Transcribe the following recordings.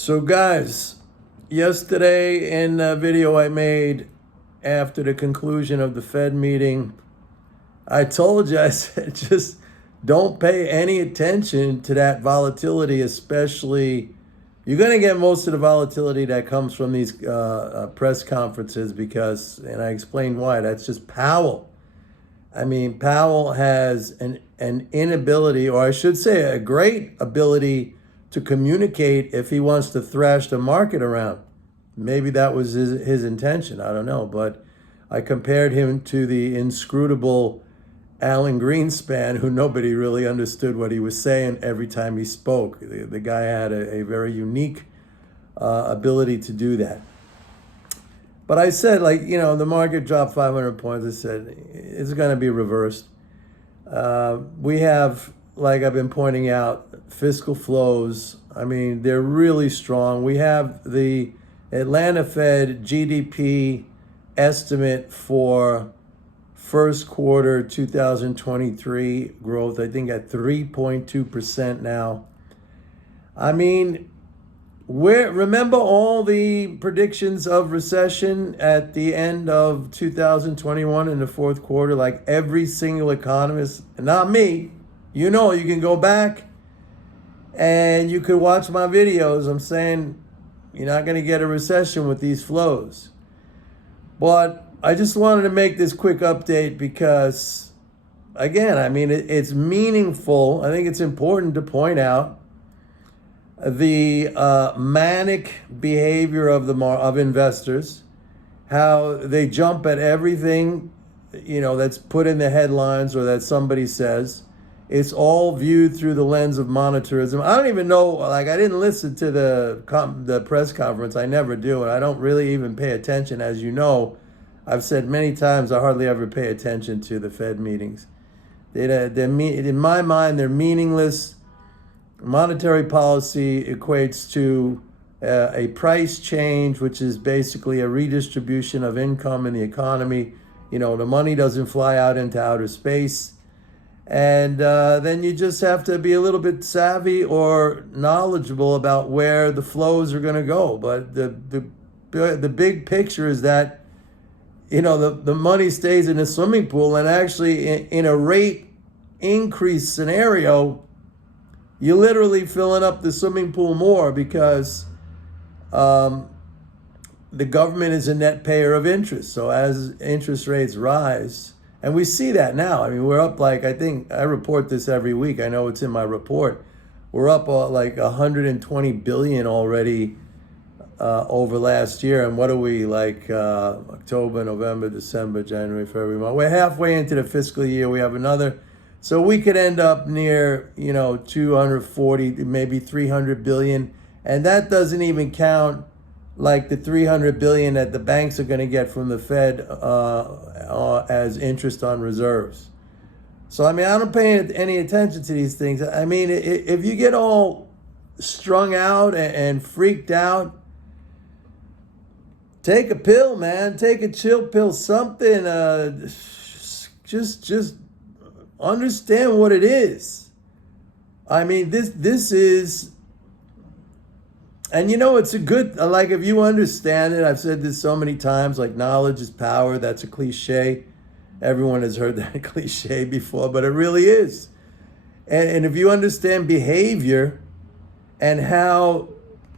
So guys, yesterday in a video I made after the conclusion of the Fed meeting, I told you, I said, just don't pay any attention to that volatility, especially you're going to get most of the volatility that comes from these press conferences because, and I explained why, that's just Powell. I mean, Powell has an inability, or I should say a great ability to communicate if he wants to thrash the market around. Maybe that was his intention. I don't know. But I compared him to the inscrutable Alan Greenspan, who nobody really understood what he was saying every time he spoke. The guy had a very unique ability to do that. But I said, the market dropped 500 points. I said, it's going to be reversed. We have, like I've been pointing out, fiscal flows. I mean, they're really strong. We have the Atlanta Fed GDP estimate for first quarter 2023 growth, I think at 3.2% now. I mean, remember all the predictions of recession at the end of 2021 in the fourth quarter? Like every single economist, not me, you can go back and you could watch my videos. I'm saying you're not going to get a recession with these flows. But I just wanted to make this quick update because, again, I mean, it's meaningful. I think it's important to point out the manic behavior of investors, how they jump at everything, that's put in the headlines or that somebody says. It's all viewed through the lens of monetarism. I don't even know, I didn't listen to the press conference. I never do, and I don't really even pay attention. As you know, I've said many times I hardly ever pay attention to the Fed meetings. In my mind, they're meaningless. Monetary policy equates to a price change, which is basically a redistribution of income in the economy. The money doesn't fly out into outer space. And then you just have to be a little bit savvy or knowledgeable about where the flows are going to go. But the big picture is that, the money stays in the swimming pool. And actually, in a rate increase scenario, you're literally filling up the swimming pool more because the government is a net payer of interest. So as interest rates rise, and we see that now. I mean, we're up I think I report this every week. I know it's in my report. We're up 120 billion already over last year. And what are we October, November, December, January, February, March? We're halfway into the fiscal year. We have another. So we could end up near, 240, maybe 300 billion. And that doesn't even count the 300 billion that the banks are going to get from the Fed as interest on reserves. So, I don't pay any attention to these things. I mean, if you get all strung out and freaked out, take a pill, man. Take a chill pill, something. Just understand what it is. I mean, this is, and it's a good, if you understand it, I've said this so many times, knowledge is power. That's a cliche. Everyone has heard that cliche before, but it really is. And if you understand behavior and how,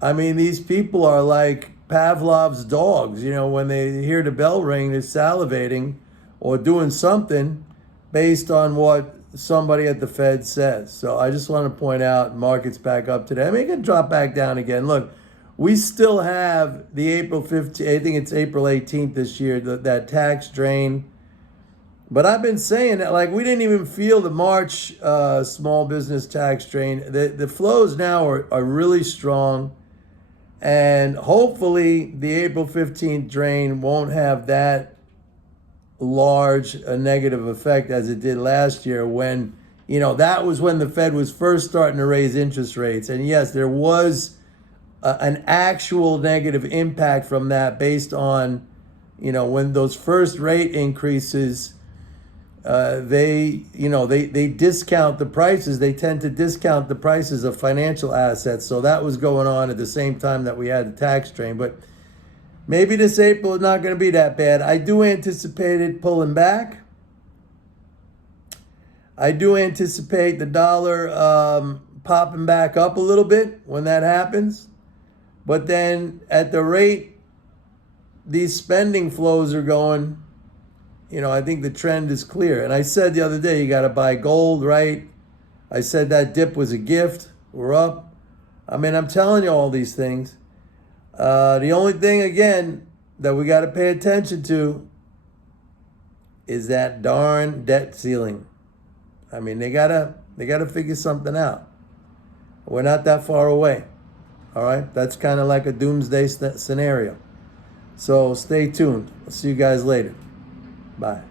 these people are like Pavlov's dogs, when they hear the bell ring, they're salivating or doing something based on what somebody at the Fed says. So I just want to point out, market's back up today. It can drop back down again. Look, we still have the April 15th, I think it's April 18th this year, that tax drain. But I've been saying that, we didn't even feel the March small business tax drain. The flows now are really strong. And hopefully the April 15th drain won't have that large a negative effect as it did last year when, that was when the Fed was first starting to raise interest rates. And yes, there was an actual negative impact from that based on, when those first rate increases they discount the prices. They tend to discount the prices of financial assets. So that was going on at the same time that we had the tax train. But maybe this April is not going to be that bad. I do anticipate it pulling back. I do anticipate the dollar popping back up a little bit when that happens. But then at the rate these spending flows are going, I think the trend is clear. And I said the other day, you got to buy gold, right? I said that dip was a gift. We're up. I mean, I'm telling you all these things. The only thing, again, that we got to pay attention to is that darn debt ceiling. I mean, they gotta figure something out. We're not that far away. All right? That's kind of like a doomsday scenario. So stay tuned. I'll see you guys later. Bye.